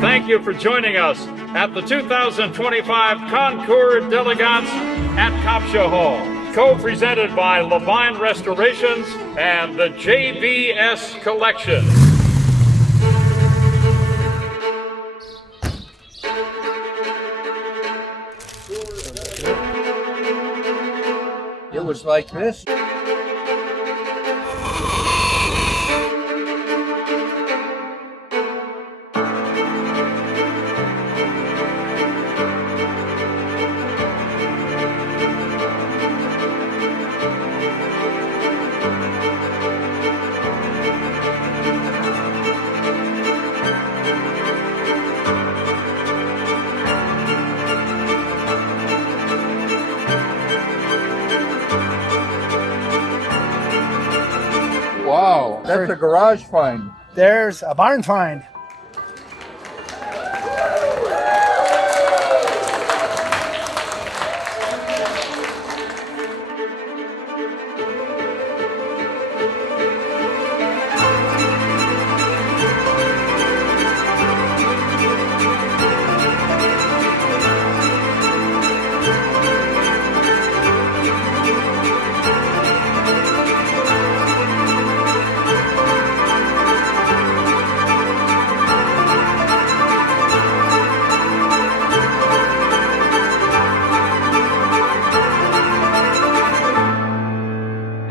Thank you for joining us at the 2025 Concours d'Elegance at Copshaholm, co-presented by LaVine Restorations and the JBS Collection. It was like this. Wow, that's a garage find. There's a barn find.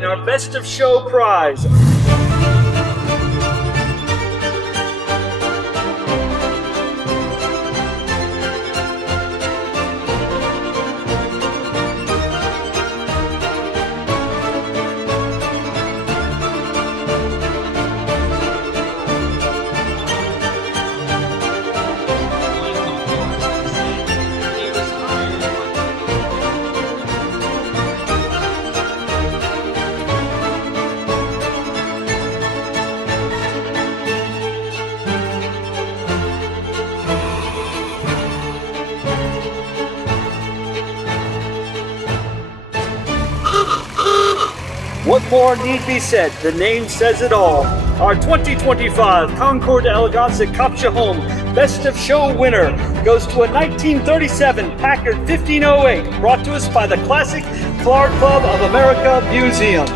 Our Best of Show prize. What more need be said? The name says it all. Our 2025 Concours d'Elegance at Copshaholm Best of Show winner goes to a 1937 Packard 1508 brought to us by the Classic Car Club of America Museum.